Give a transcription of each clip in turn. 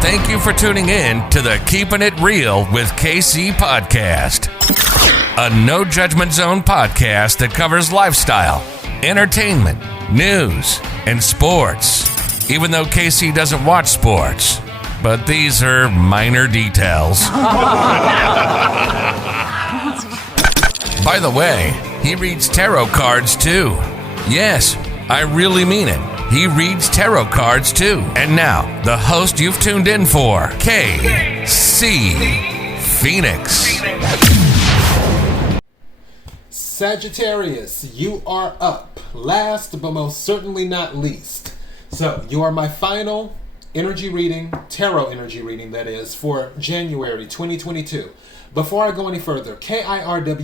Thank you for tuning in to the Keeping It Real with KC podcast, a no judgment zone podcast that covers lifestyle, entertainment, news, and sports. Even though KC doesn't watch sports, but these are minor details. By the way, he reads tarot cards too. Yes, I really mean it. He reads tarot cards too. And now, the host you've tuned in for, KC Phoenix. Sagittarius, you are up. Last but most certainly not least. So, you are my final energy reading, tarot energy reading that is, for January 2022. Before I go any further, kirwkc.com,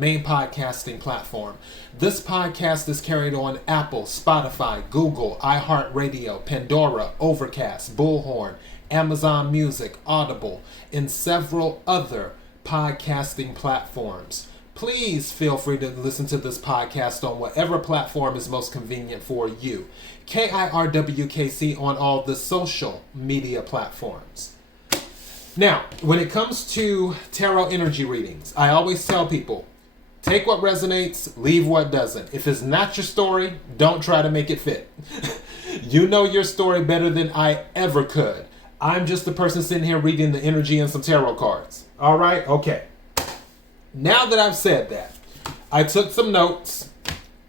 main podcasting platform. This podcast is carried on Apple, Spotify, Google, iHeartRadio, Pandora, Overcast, Bullhorn, Amazon Music, Audible, and several other podcasting platforms. Please feel free to listen to this podcast on whatever platform is most convenient for you. KIRWKC on all the social media platforms. Now, when it comes to tarot energy readings, I always tell people, take what resonates, leave what doesn't. If it's not your story, don't try to make it fit. You know your story better than I ever could. I'm just the person sitting here reading the energy and some tarot cards. All right? Okay. Now that I've said that, I took some notes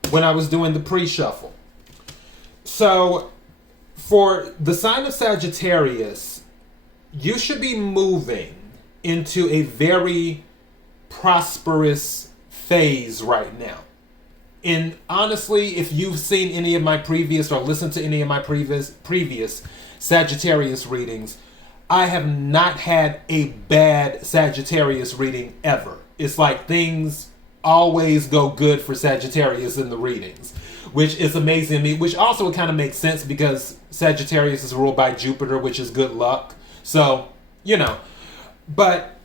when I was doing the pre-shuffle. So, for the sign of Sagittarius, you should be moving into a very prosperous phase right now. And honestly, if you've seen any of my previous or listened to any of my previous Sagittarius readings, I have not had a bad Sagittarius reading ever. It's like things always go good for Sagittarius in the readings, which is amazing to me, which also kind of makes sense because Sagittarius is ruled by Jupiter, which is good luck. So, you know, but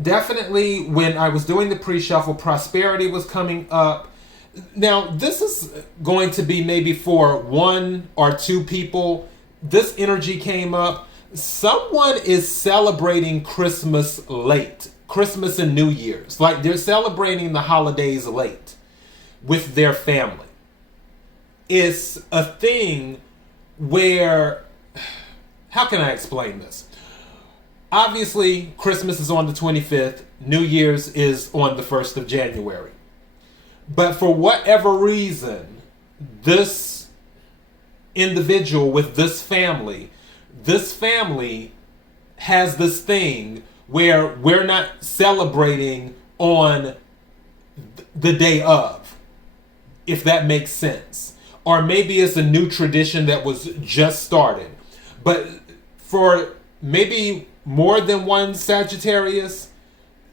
definitely when I was doing the pre-shuffle, prosperity was coming up. Now, this is going to be maybe for one or two people. This energy came up. Someone is celebrating Christmas late. Christmas and New Year's. Like they're celebrating the holidays late with their family. It's a thing where, how can I explain this? Obviously, Christmas is on the 25th. New Year's is on the 1st of January. But for whatever reason, this individual with this family has this thing where we're not celebrating on the day of, if that makes sense. Or maybe it's a new tradition that was just started. But for maybe more than one Sagittarius,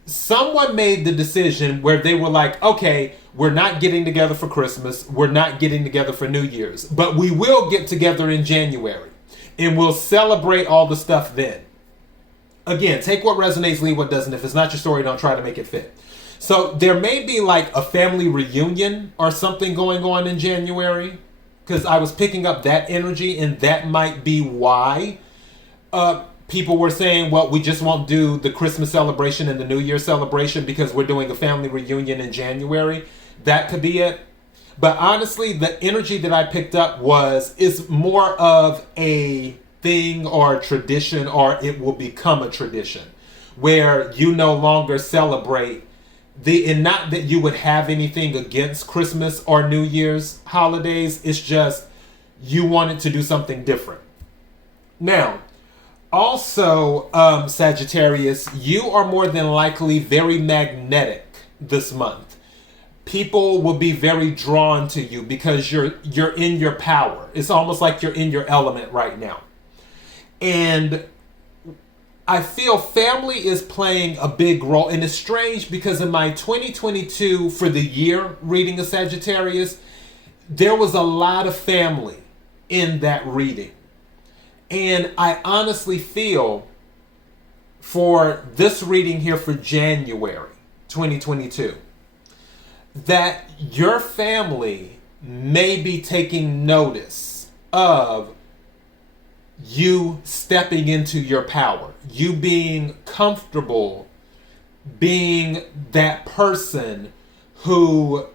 someone made the decision where they were like, okay, we're not getting together for Christmas, we're not getting together for New Year's, but we will get together in January and we'll celebrate all the stuff then. Again, take what resonates, leave what doesn't. If it's not your story, don't try to make it fit. So there may be like a family reunion or something going on in January, because I was picking up that energy, and that might be why people were saying, well, we just won't do the Christmas celebration and the New Year celebration because we're doing a family reunion in January. That could be it. But honestly, the energy that I picked up is more of a thing or a tradition, or it will become a tradition where you no longer celebrate and not that you would have anything against Christmas or New Year's holidays. It's just you wanted to do something different. Now, also, Sagittarius, you are more than likely very magnetic this month. People will be very drawn to you because you're in your power. It's almost like you're in your element right now. And I feel family is playing a big role. And it's strange because in my 2022 for the year reading of Sagittarius, there was a lot of family in that reading. And I honestly feel for this reading here for January 2022, that your family may be taking notice of you stepping into your power, you being comfortable being that person who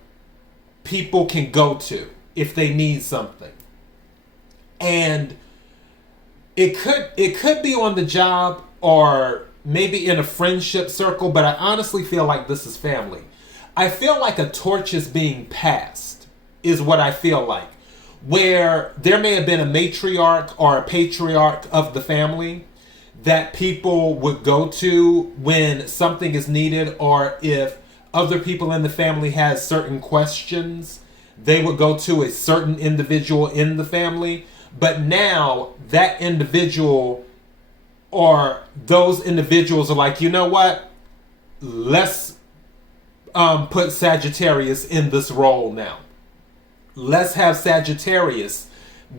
people can go to if they need something. And it could be on the job or maybe in a friendship circle, but I honestly feel like this is family. I feel like a torch is being passed, is what I feel like. Where there may have been a matriarch or a patriarch of the family that people would go to when something is needed, or if other people in the family has certain questions, they would go to a certain individual in the family. But now that individual or those individuals are like, you know what? Let's put Sagittarius in this role now. Let's have Sagittarius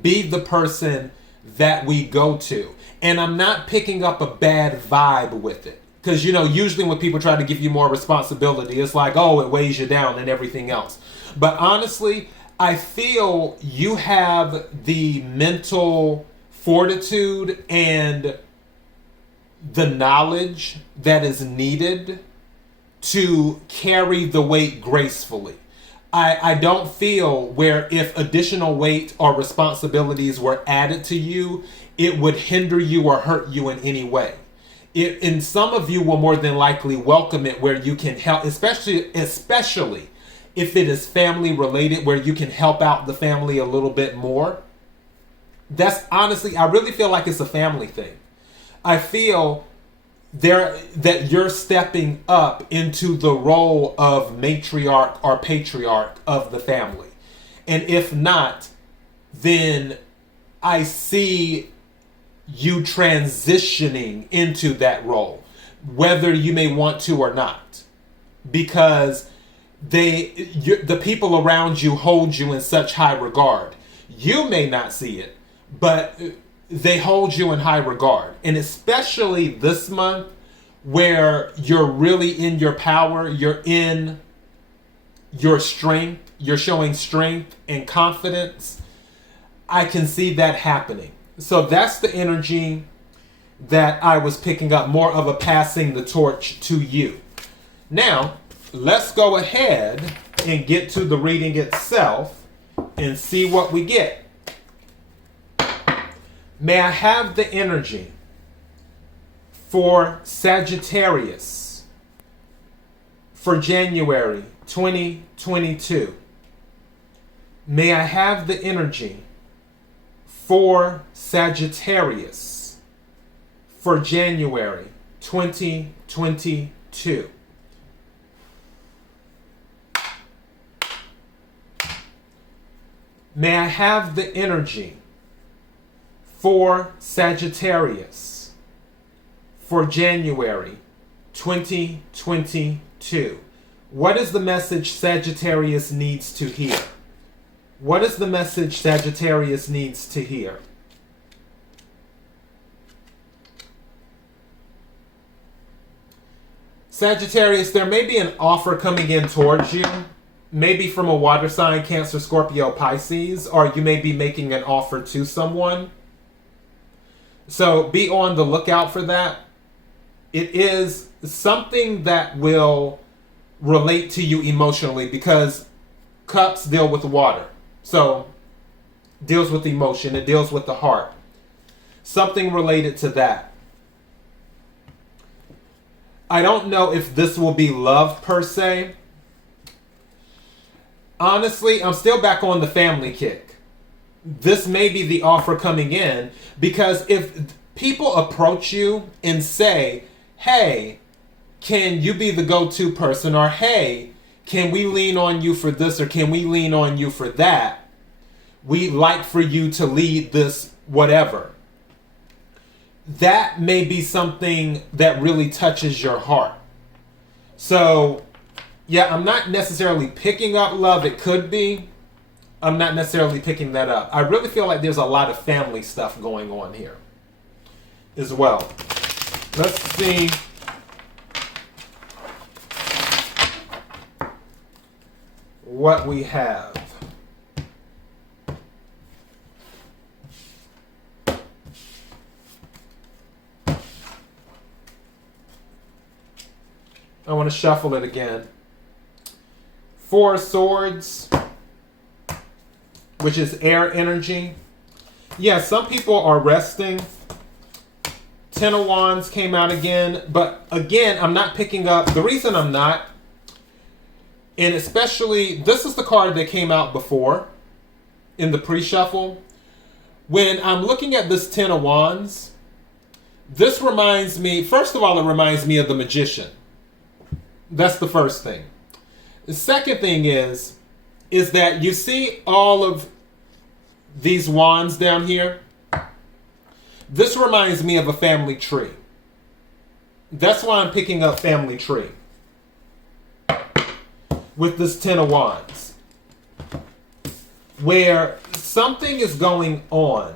be the person that we go to. And I'm not picking up a bad vibe with it. Because, usually when people try to give you more responsibility, it's like, oh, it weighs you down and everything else. But honestly, I feel you have the mental fortitude and the knowledge that is needed to carry the weight gracefully. I don't feel where if additional weight or responsibilities were added to you, it would hinder you or hurt you in any way. And some of you will more than likely welcome it where you can help, especially if it is family related, where you can help out the family a little bit more. That's honestly, I really feel like it's a family thing. I feel that you're stepping up into the role of matriarch or patriarch of the family. And if not, then I see you transitioning into that role, whether you may want to or not, because the people around you hold you in such high regard. You may not see it, but they hold you in high regard. And especially this month where you're really in your power, you're in your strength, you're showing strength and confidence, I can see that happening. So that's the energy that I was picking up, more of a passing the torch to you. Now, let's go ahead and get to the reading itself and see what we get. May I have the energy for Sagittarius for January 2022? May I have the energy for Sagittarius for January 2022? May I have the energy for Sagittarius for January 2022? What is the message Sagittarius needs to hear? What is the message Sagittarius needs to hear? Sagittarius, there may be an offer coming in towards you, maybe from a water sign, Cancer, Scorpio, Pisces, or you may be making an offer to someone. So be on the lookout for that. It is something that will relate to you emotionally, because cups deal with water. So deals with emotion, it deals with the heart. Something related to that. I don't know if this will be love per se. Honestly, I'm still back on the family kick. This may be the offer coming in, because if people approach you and say, hey, can you be the go-to person? Or hey, can we lean on you for this? Or can we lean on you for that? We'd like for you to lead this whatever. That may be something that really touches your heart. So, yeah, I'm not necessarily picking up love. It could be. I'm not necessarily picking that up. I really feel like there's a lot of family stuff going on here as well. Let's see. What we have. I want to shuffle it again. Four of Swords, which is air energy. Yeah, some people are resting. Ten of Wands came out again. But again, I'm not picking up. The reason I'm not, and especially, this is the card that came out before in the pre-shuffle. When I'm looking at this Ten of Wands, this reminds me, first of all, it reminds me of the Magician. That's the first thing. The second thing is that you see all of these wands down here? This reminds me of a family tree. That's why I'm picking up family tree with this Ten of Wands, where something is going on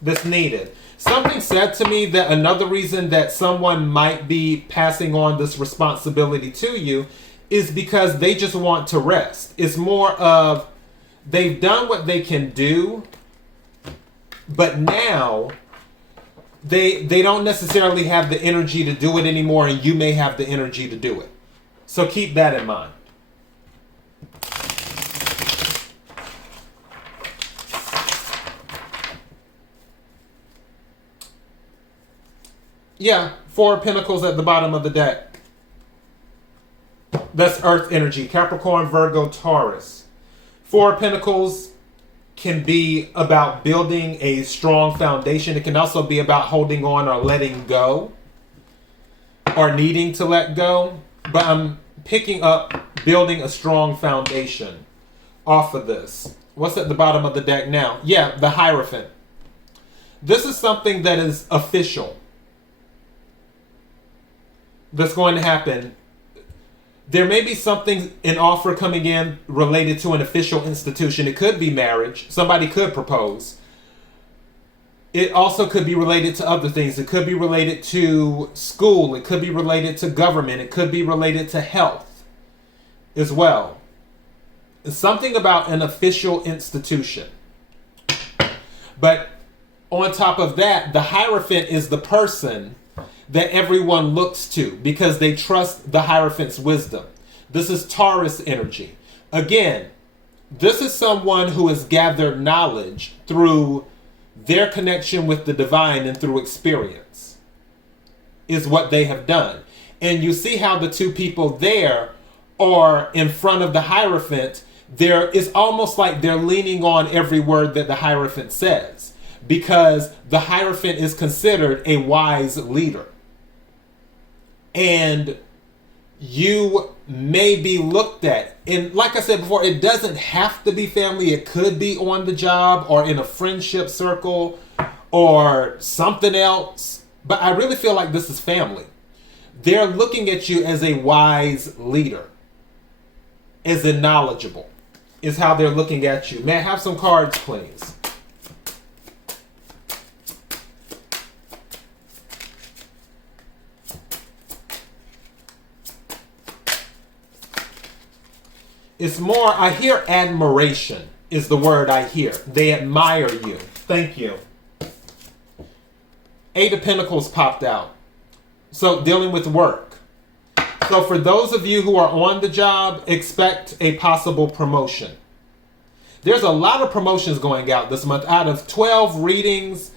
that's needed. Something said to me that another reason that someone might be passing on this responsibility to you is because they just want to rest. It's more of they've done what they can do, but now they don't necessarily have the energy to do it anymore, and you may have the energy to do it. So keep that in mind. Yeah, Four of Pentacles at the bottom of the deck. That's Earth energy. Capricorn, Virgo, Taurus. Four of Pentacles can be about building a strong foundation. It can also be about holding on or letting go, or needing to let go. But I'm picking up building a strong foundation off of this. What's at the bottom of the deck now? Yeah, the Hierophant. This is something that is official that's going to happen. There may be something, an offer coming in related to an official institution. It could be marriage. Somebody could propose. It also could be related to other things. It could be related to school. It could be related to government. It could be related to health as well. It's something about an official institution. But on top of that, the Hierophant is the person that everyone looks to because they trust the Hierophant's wisdom. This is Taurus energy. Again, this is someone who has gathered knowledge through their connection with the divine and through experience, is what they have done. And you see how the two people there are in front of the Hierophant. It's almost like they're leaning on every word that the Hierophant says, because the Hierophant is considered a wise leader. And you may be looked at, and like I said before, it doesn't have to be family. It could be on the job or in a friendship circle or something else. But I really feel like this is family. They're looking at you as a wise leader, as a knowledgeable, is how they're looking at you. May I have some cards, please? It's more, I hear admiration is the word I hear. They admire you. Thank you. Eight of Pentacles popped out. So dealing with work. So for those of you who are on the job, expect a possible promotion. There's a lot of promotions going out this month. Out of 12 readings,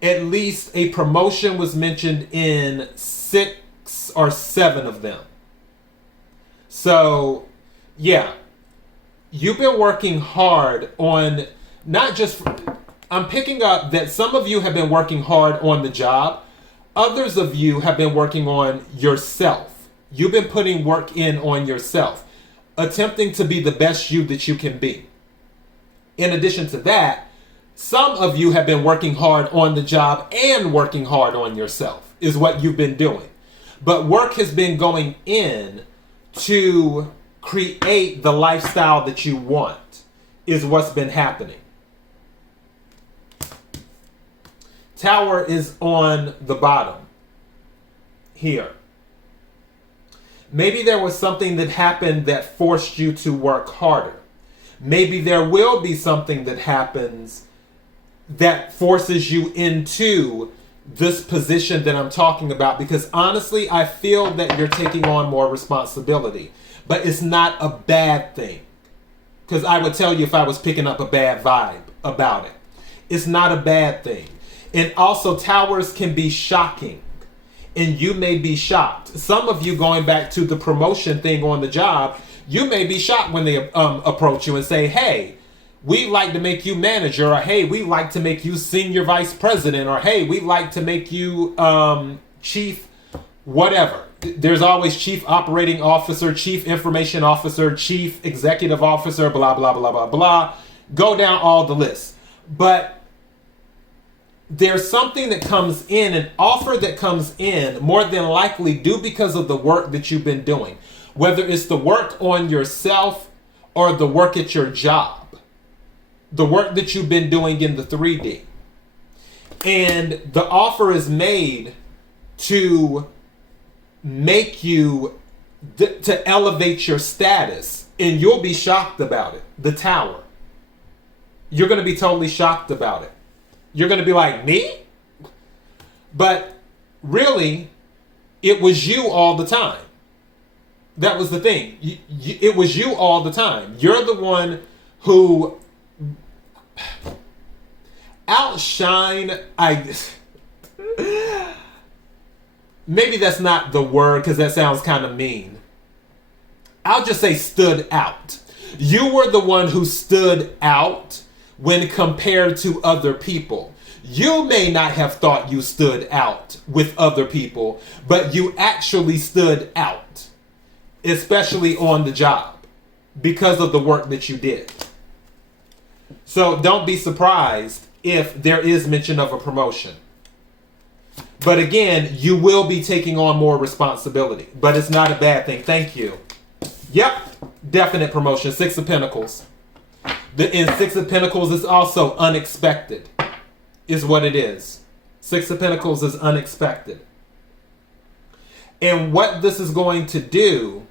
at least a promotion was mentioned in 6 or 7 of them. So, yeah. You've been working hard on, not just, I'm picking up that some of you have been working hard on the job. Others of you have been working on yourself. You've been putting work in on yourself, attempting to be the best you that you can be. In addition to that, some of you have been working hard on the job and working hard on yourself, is what you've been doing. But work has been going in to create the lifestyle that you want, is what's been happening. Tower is on the bottom here. Maybe there was something that happened that forced you to work harder. Maybe there will be something that happens that forces you into this position that I'm talking about, because honestly, I feel that you're taking on more responsibility, but it's not a bad thing. Because I would tell you if I was picking up a bad vibe about it. It's not a bad thing. And also, towers can be shocking, and you may be shocked. Some of you, going back to the promotion thing on the job, you may be shocked when they approach you and say, hey, we like to make you manager, or hey, we like to make you senior vice president, or hey, we like to make you chief whatever. There's always chief operating officer, chief information officer, chief executive officer, blah, blah, blah, blah, blah. Go down all the lists. But there's something that comes in, an offer that comes in, more than likely due because of the work that you've been doing. Whether it's the work on yourself or the work at your job. The work that you've been doing in the 3D. And the offer is made to make you, to elevate your status. And you'll be shocked about it. The tower. You're going to be totally shocked about it. You're going to be like, me? But really, it was you all the time. That was the thing. It was you all the time. You're the one who outshine. Maybe that's not the word, because that sounds kind of mean. I'll just say stood out. You were the one who stood out when compared to other people. You may not have thought you stood out with other people, but you actually stood out, especially on the job, because of the work that you did. So don't be surprised if there is mention of a promotion. But again, you will be taking on more responsibility, but it's not a bad thing. Thank you. Yep, definite promotion. Six of Pentacles. In Six of Pentacles is also unexpected, is what it is. Six of Pentacles is unexpected. And what this is going to do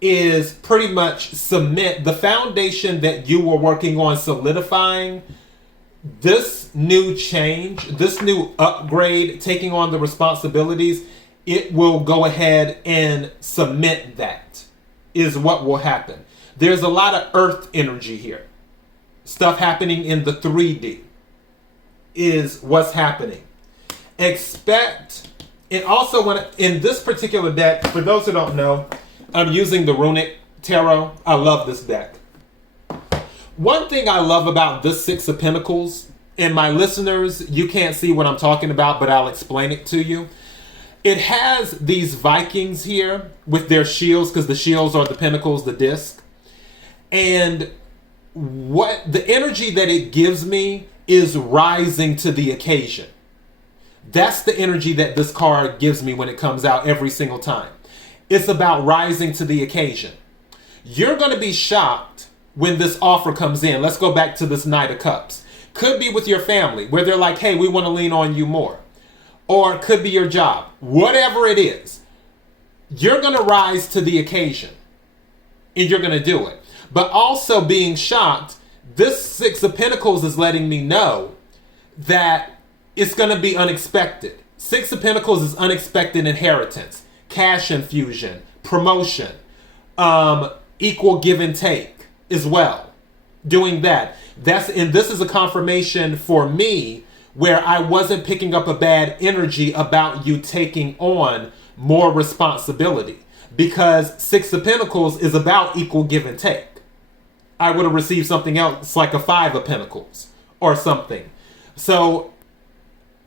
is pretty much cement the foundation that you were working on solidifying. This new change, this new upgrade, taking on the responsibilities, it will go ahead and cement that, is what will happen. There's a lot of earth energy here. Stuff happening in the 3D is what's happening. Expect, and also when in this particular deck, for those who don't know, I'm using the Runic Tarot. I love this deck. One thing I love about this Six of Pentacles, and my listeners, you can't see what I'm talking about, but I'll explain it to you. It has these Vikings here with their shields, because the shields are the pentacles, the disc. And what the energy that it gives me is rising to the occasion. That's the energy that this card gives me when it comes out every single time. It's about rising to the occasion. You're going to be shocked when this offer comes in. Let's go back to this Knight of Cups. Could be with your family, where they're like, hey, we want to lean on you more. Or it could be your job. Whatever it is, you're going to rise to the occasion. And you're going to do it. But also being shocked, this Six of Pentacles is letting me know that it's going to be unexpected. Six of Pentacles is unexpected inheritance, cash infusion, promotion, equal give and take as well. Doing that. And this is a confirmation for me where I wasn't picking up a bad energy about you taking on more responsibility, because Six of Pentacles is about equal give and take. I would have received something else like a Five of Pentacles or something. So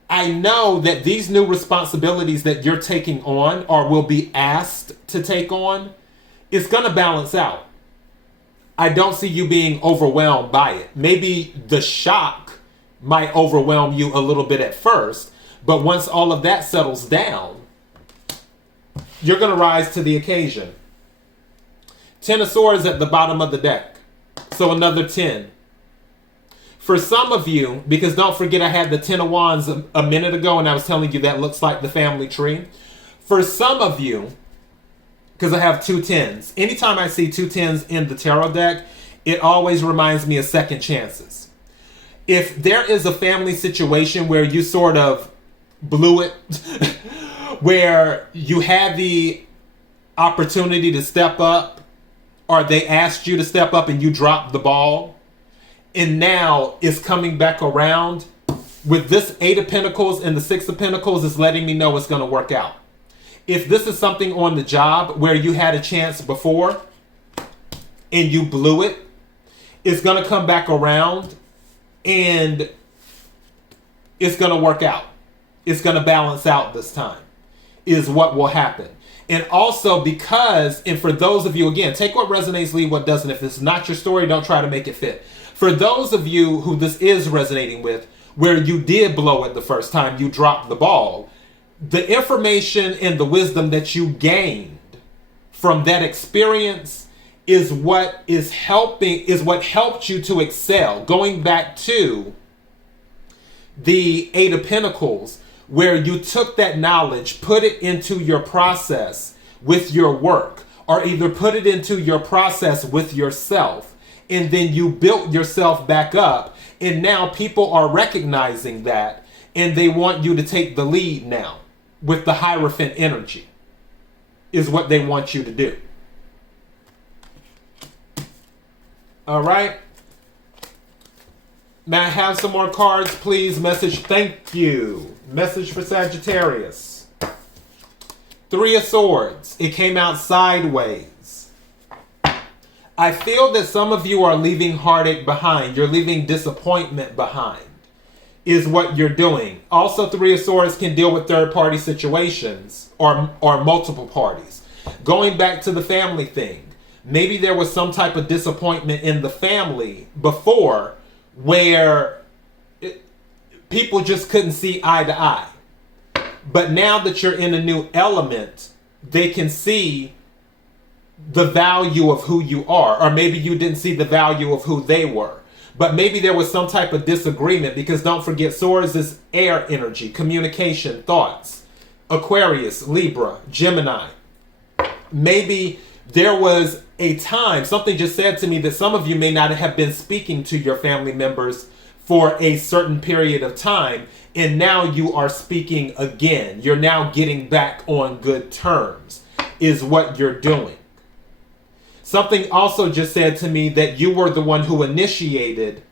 I know that these new responsibilities that you're taking on or will be asked to take on is going to balance out. I don't see you being overwhelmed by it. Maybe the shock might overwhelm you a little bit at first, but once all of that settles down, you're going to rise to the occasion. 10 of Swords at the bottom of the deck. So another 10. For some of you, because don't forget I had the 10 of Wands a minute ago and I was telling you that looks like the family tree. For some of you, because I have two 10s. Anytime I see two 10s in the tarot deck, it always reminds me of second chances. If there is a family situation where you sort of blew it, where you had the opportunity to step up, or they asked you to step up and you dropped the ball, and now it's coming back around. With this 8 of Pentacles and the 6 of Pentacles is letting me know it's going to work out. If this is something on the job where you had a chance before and you blew it, it's going to come back around and it's going to work out. It's going to balance out this time, is what will happen. And also because, and for those of you, again, take what resonates, leave what doesn't. If it's not your story, don't try to make it fit. For those of you who this is resonating with, where you did blow it the first time, you dropped the ball, the information and the wisdom that you gained from that experience is what helped you to excel. Going back to the 8 of Pentacles, where you took that knowledge, put it into your process with your work, or either put it into your process with yourself, and then you built yourself back up. And now people are recognizing that, and they want you to take the lead now with the Hierophant energy, is what they want you to do. All right. May I have some more cards, please? Message, thank you. Message for Sagittarius. 3 of Swords. It came out sideways. I feel that some of you are leaving heartache behind. You're leaving disappointment behind, is what you're doing. Also, 3 of Swords can deal with third-party situations or multiple parties. Going back to the family thing, maybe there was some type of disappointment in the family before where people just couldn't see eye to eye. But now that you're in a new element, they can see the value of who you are. Or maybe you didn't see the value of who they were. But maybe there was some type of disagreement, because don't forget, Swords is air energy, communication, thoughts. Aquarius, Libra, Gemini. Maybe there was a time, something just said to me that some of you may not have been speaking to your family members for a certain period of time, and now you are speaking again. You're now getting back on good terms, is what you're doing. Something also just said to me that you were the one who initiated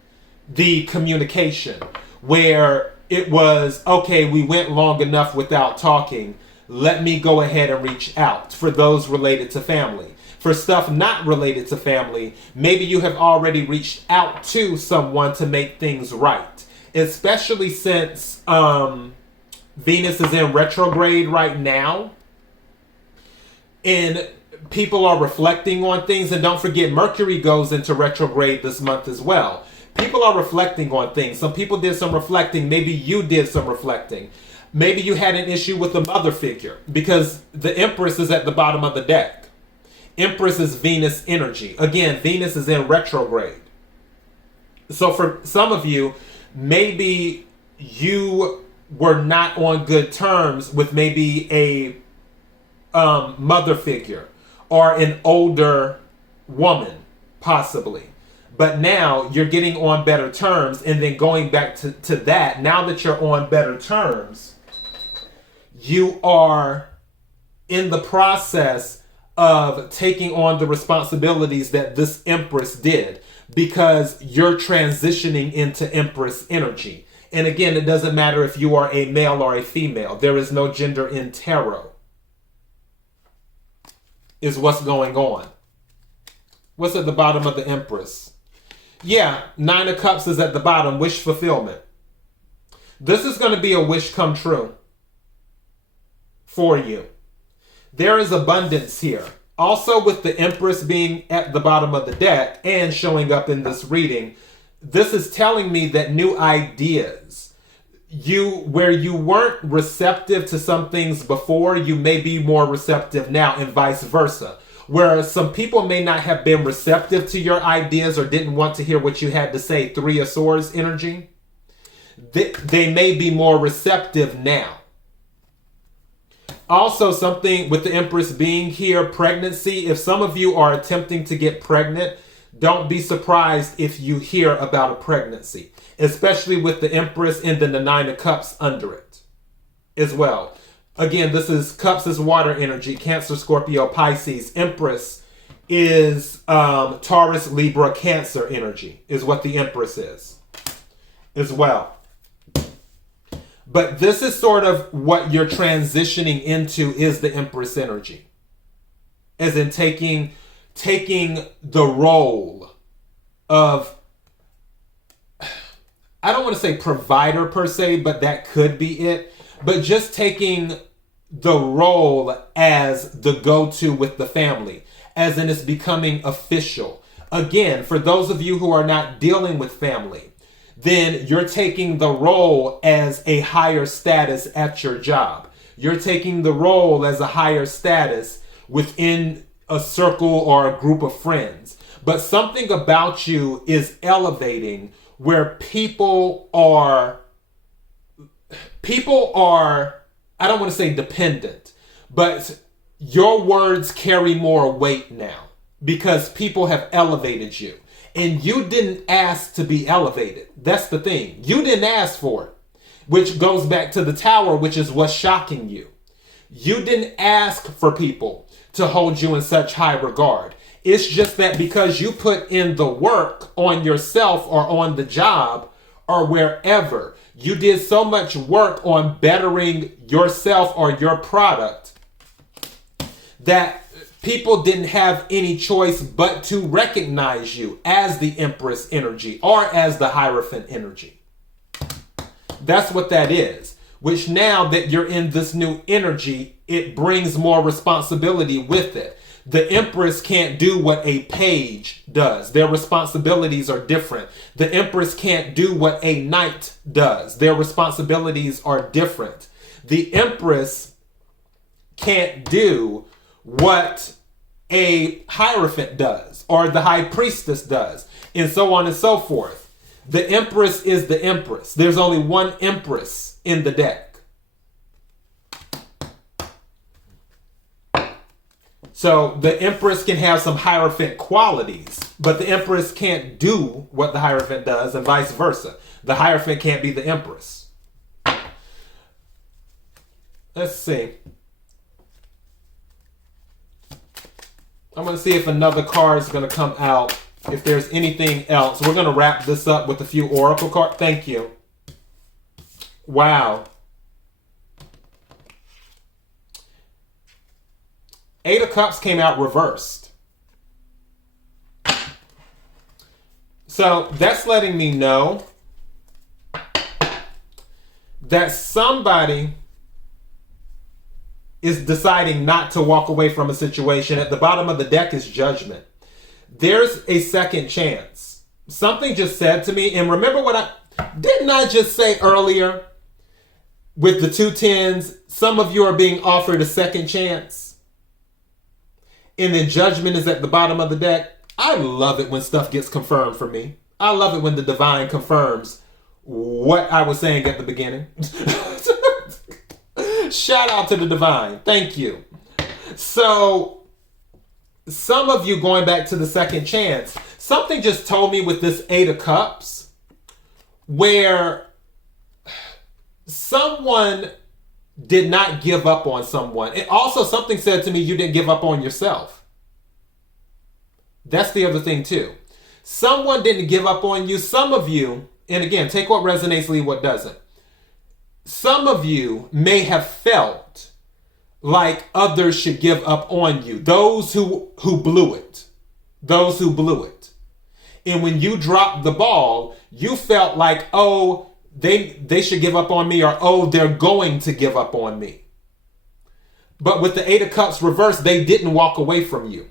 the communication, where it was, okay, we went long enough without talking. Let me go ahead and reach out, for those related to family. For stuff not related to family, maybe you have already reached out to someone to make things right. Especially since Venus is in retrograde right now. And people are reflecting on things. And don't forget, Mercury goes into retrograde this month as well. People are reflecting on things. Some people did some reflecting. Maybe you did some reflecting. Maybe you had an issue with a mother figure, because the Empress is at the bottom of the deck. Empress is Venus energy. Again, Venus is in retrograde. So for some of you, maybe you were not on good terms with maybe a mother figure or an older woman, possibly. But now you're getting on better terms, and then going back to that, now that you're on better terms, you are in the process of taking on the responsibilities that this Empress did, because you're transitioning into Empress energy. And again, it doesn't matter if you are a male or a female. There is no gender in tarot, is what's going on. What's at the bottom of the Empress? Yeah, 9 of Cups is at the bottom, wish fulfillment. This is going to be a wish come true for you. There is abundance here. Also, with the Empress being at the bottom of the deck and showing up in this reading, this is telling me that new ideas, where you weren't receptive to some things before, you may be more receptive now, and vice versa. Whereas some people may not have been receptive to your ideas or didn't want to hear what you had to say, 3 of Swords energy, they may be more receptive now. Also, something with the Empress being here, pregnancy. If some of you are attempting to get pregnant, don't be surprised if you hear about a pregnancy, especially with the Empress and then the 9 of Cups under it. as well. Again, this is Cups is water energy, Cancer, Scorpio, Pisces. Empress is Taurus, Libra, Cancer energy is what the Empress is as well. But this is sort of what you're transitioning into, is the Empress energy. As in taking the role of, I don't want to say provider per se, but that could be it. But just taking the role as the go-to with the family, as in it's becoming official. Again, for those of you who are not dealing with family, then you're taking the role as a higher status at your job. You're taking the role as a higher status within a circle or a group of friends. But something about you is elevating where people are, I don't want to say dependent, but your words carry more weight now because people have elevated you. And you didn't ask to be elevated. That's the thing. You didn't ask for it, which goes back to the Tower, which is what's shocking you. You didn't ask for people to hold you in such high regard. It's just that because you put in the work on yourself or on the job or wherever, you did so much work on bettering yourself or your product that people didn't have any choice but to recognize you as the Empress energy or as the Hierophant energy. That's what that is. Which now that you're in this new energy, it brings more responsibility with it. The Empress can't do what a page does. Their responsibilities are different. The Empress can't do what a knight does. Their responsibilities are different. The Empress can't do what a Hierophant does or the High Priestess does, and so on and so forth. The Empress is the Empress. There's only one Empress in the deck. So the Empress can have some Hierophant qualities, but the Empress can't do what the Hierophant does, and vice versa. The Hierophant can't be the Empress. Let's see. I'm going to see if another card is going to come out. If there's anything else. We're going to wrap this up with a few Oracle cards. Thank you. Wow. Eight of Cups came out reversed. So that's letting me know that somebody is deciding not to walk away from a situation. At the bottom of the deck is Judgment. There's a second chance. Something just said to me, and remember what didn't I just say earlier with the 2 10s, some of you are being offered a second chance. And then Judgment is at the bottom of the deck. I love it when stuff gets confirmed for me. I love it when the divine confirms what I was saying at the beginning. Shout out to the divine. Thank you. So, some of you going back to the second chance, something just told me with this 8 of Cups where someone did not give up on someone. And also something said to me, you didn't give up on yourself. That's the other thing too. Someone didn't give up on you. Some of you, and again, take what resonates, leave what doesn't. Some of you may have felt like others should give up on you. Those who blew it. Those who blew it. And when you dropped the ball, you felt like, oh, they should give up on me, or oh, they're going to give up on me. But with the 8 of Cups reversed, they didn't walk away from you.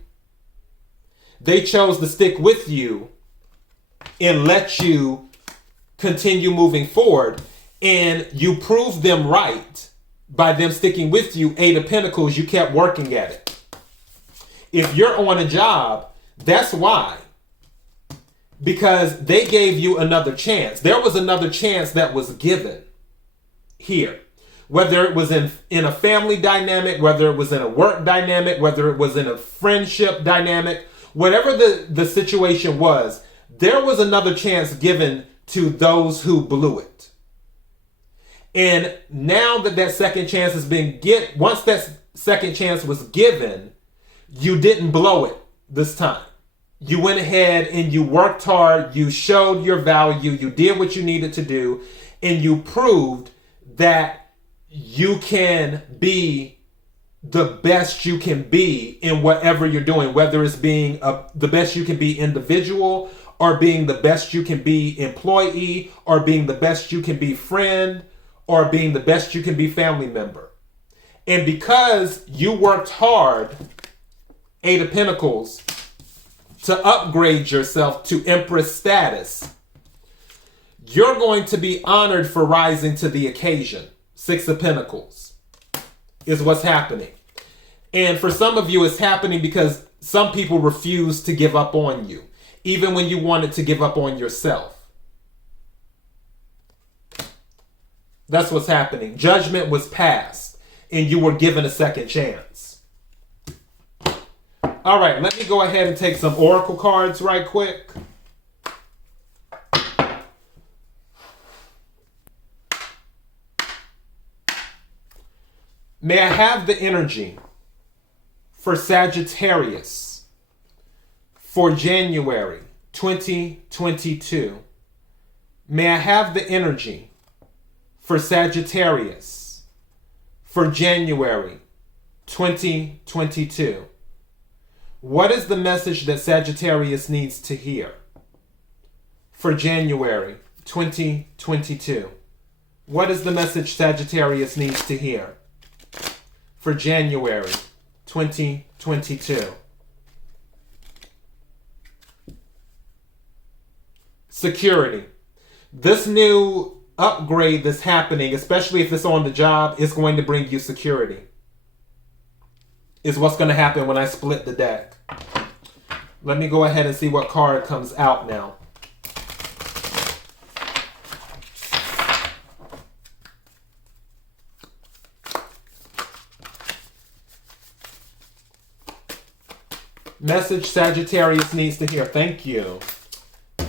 They chose to stick with you and let you continue moving forward. And you proved them right by them sticking with you. 8 of Pentacles, you kept working at it. If you're on a job, that's why. Because they gave you another chance. There was another chance that was given here. Whether it was in a family dynamic, whether it was in a work dynamic, whether it was in a friendship dynamic, whatever the situation was, there was another chance given to those who blew it. And now that second chance has been once that second chance was given, you didn't blow it this time. You went ahead and you worked hard, you showed your value, you did what you needed to do, and you proved that you can be the best you can be in whatever you're doing, whether it's being the best you can be individual, or being the best you can be employee, or being the best you can be friend, or being the best you can be family member. And because you worked hard, Eight of Pentacles, to upgrade yourself to Empress status, you're going to be honored for rising to the occasion. Six of Pentacles is what's happening. And for some of you, it's happening because some people refuse to give up on you, even when you wanted to give up on yourself. That's what's happening. Judgment was passed, and you were given a second chance. All right, let me go ahead and take some oracle cards right quick. May I have the energy for Sagittarius for January 2022? May I have the energy for Sagittarius for January 2022? What is the message that Sagittarius needs to hear for January 2022? What is the message Sagittarius needs to hear for January 2022? Security. This new upgrade that's happening, especially if it's on the job, is going to bring you security. Is what's going to happen when I split the deck. Let me go ahead and see what card comes out now. Message Sagittarius needs to hear. Thank you.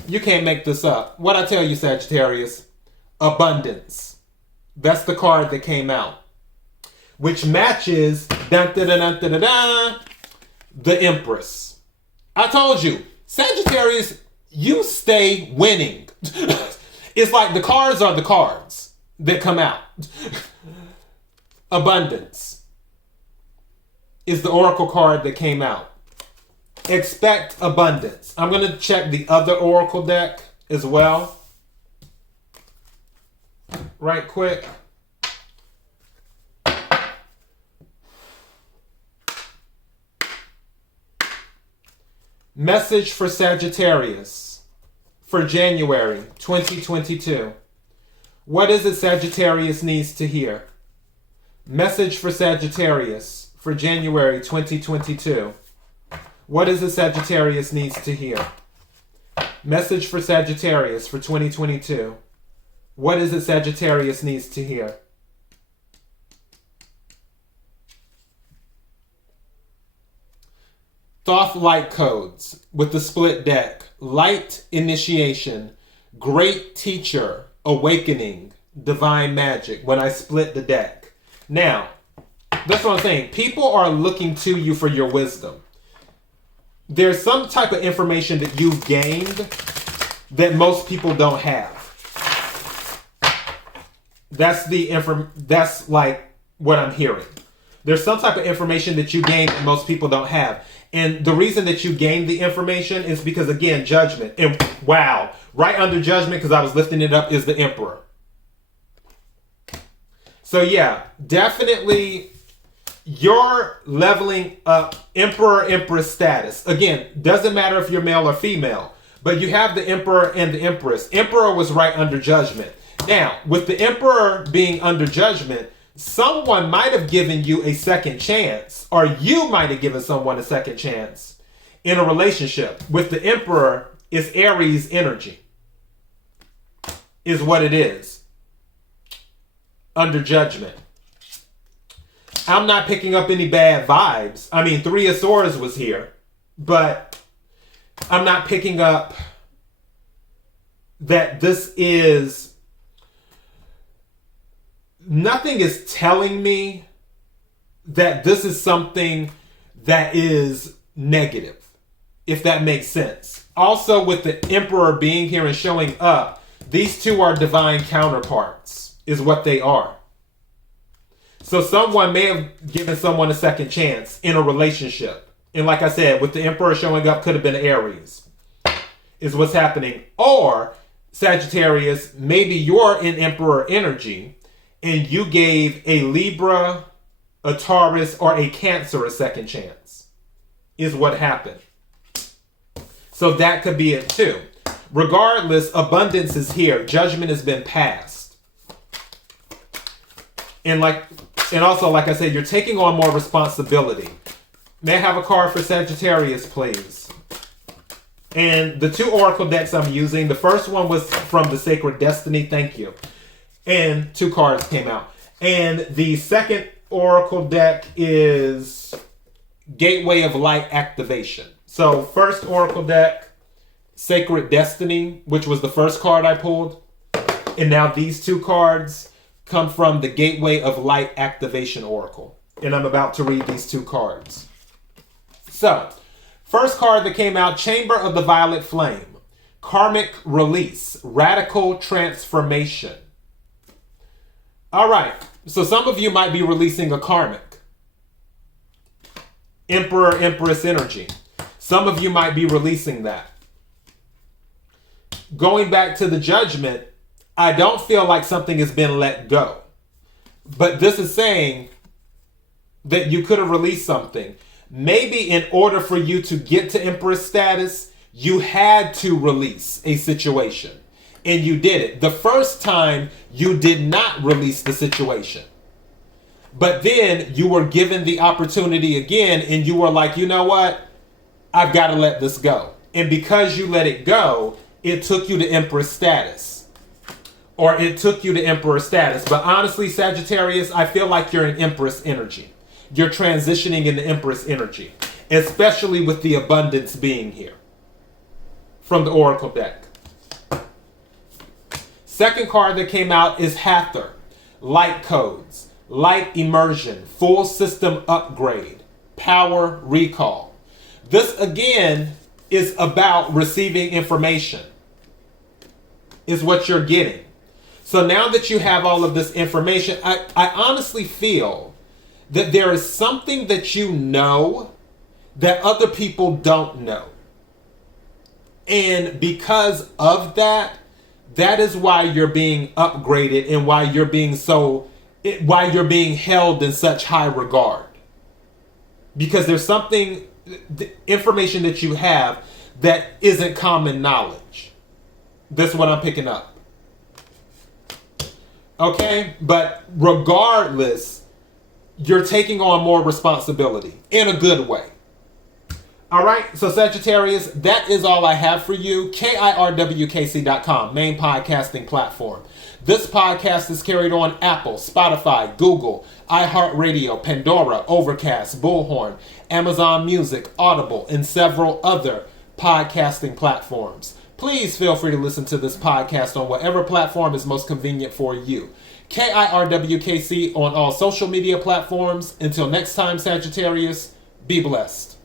You can't make this up. What I tell you, Sagittarius? Abundance. That's the card that came out, which matches the Empress. I told you, Sagittarius, you stay winning. It's like the cards are the cards that come out. Abundance is the oracle card that came out. Expect abundance. I'm going to check the other oracle deck as well. Right quick. Message for Sagittarius for January 2022. What is it Sagittarius needs to hear? Message for Sagittarius for January 2022. What is it Sagittarius needs to hear? Message for Sagittarius for 2022. What is it Sagittarius needs to hear? Thoth light codes with the split deck. Light initiation, great teacher, awakening, divine magic when I split the deck. Now, that's what I'm saying. People are looking to you for your wisdom. There's some type of information that you've gained that most people don't have. That's like what I'm hearing. There's some type of information that you gained that most people don't have. And the reason that you gained the information is because, again, judgment. And wow, right under judgment, because I was lifting it up, is the Emperor. So yeah, definitely you're leveling up Emperor, Empress status. Again, doesn't matter if you're male or female, but you have the Emperor and the Empress. Emperor was right under judgment. Now, with the Emperor being under judgment, someone might have given you a second chance, or you might have given someone a second chance in a relationship. With the Emperor, it's Aries energy, is what it is. Under judgment. I'm not picking up any bad vibes. I mean, Three of Swords was here, but I'm not picking up that this is nothing is telling me that this is something that is negative, if that makes sense. Also, with the Emperor being here and showing up, these two are divine counterparts, is what they are. So someone may have given someone a second chance in a relationship. And like I said, with the Emperor showing up, could have been Aries, is what's happening. Or, Sagittarius, maybe you're in Emperor energy and you gave a Libra, a Taurus, or a Cancer a second chance, is what happened. So that could be it too. Regardless, abundance is here. Judgment has been passed. And also, like I said, you're taking on more responsibility. May I have a card for Sagittarius, please? And the two oracle decks I'm using, the first one was from the Sacred Destiny, thank you. And 2 cards came out. And the second oracle deck is Gateway of Light Activation. So first oracle deck, Sacred Destiny, which was the first card I pulled. And now these 2 cards come from the Gateway of Light Activation Oracle. And I'm about to read these 2 cards. So, first card that came out, Chamber of the Violet Flame. Karmic Release. Radical Transformation. Alright, so some of you might be releasing a karmic. Emperor, Empress energy. Some of you might be releasing that. Going back to the judgment, I don't feel like something has been let go. But this is saying that you could have released something. Maybe in order for you to get to Empress status, you had to release a situation. And you did it. The first time, you did not release the situation. But then you were given the opportunity again, and you were like, you know what? I've got to let this go. And because you let it go, it took you to Empress status. Or it took you to Emperor status. But honestly, Sagittarius, I feel like you're in Empress energy. You're transitioning into Empress energy. Especially with the abundance being here. From the Oracle deck. Second card that came out is Hathor. Light codes. Light immersion. Full system upgrade. Power recall. This again is about receiving information. Is what you're getting. So now that you have all of this information, I honestly feel that there is something that you know that other people don't know. And because of that, that is why you're being upgraded and why you're being held in such high regard. Because there's something, the information that you have that isn't common knowledge. That's what I'm picking up. Okay? But regardless, you're taking on more responsibility in a good way. All right, so Sagittarius, that is all I have for you. kirwkc.com, main podcasting platform. This podcast is carried on Apple, Spotify, Google, iHeartRadio, Pandora, Overcast, Bullhorn, Amazon Music, Audible, and several other podcasting platforms. Please feel free to listen to this podcast on whatever platform is most convenient for you. KIRWKC on all social media platforms. Until next time, Sagittarius, be blessed.